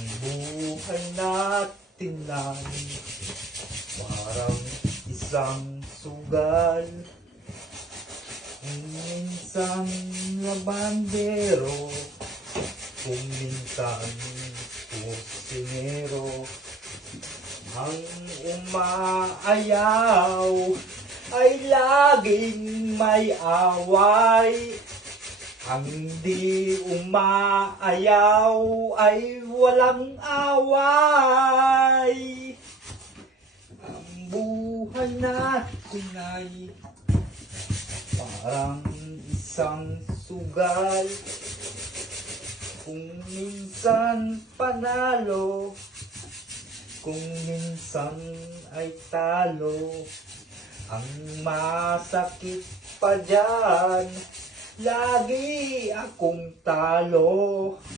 Ang buhay natin ay parang isang sugal. Kung minsan labandero, kung minsan kusinero. Ang umaayaw ay laging may away. Ang di umaayaw ay walang away. Ang buhay natin ay parang isang sugal. Kung minsan panalo, kung minsan ay talo. Ang masakit pa dyan, lagi akong talo.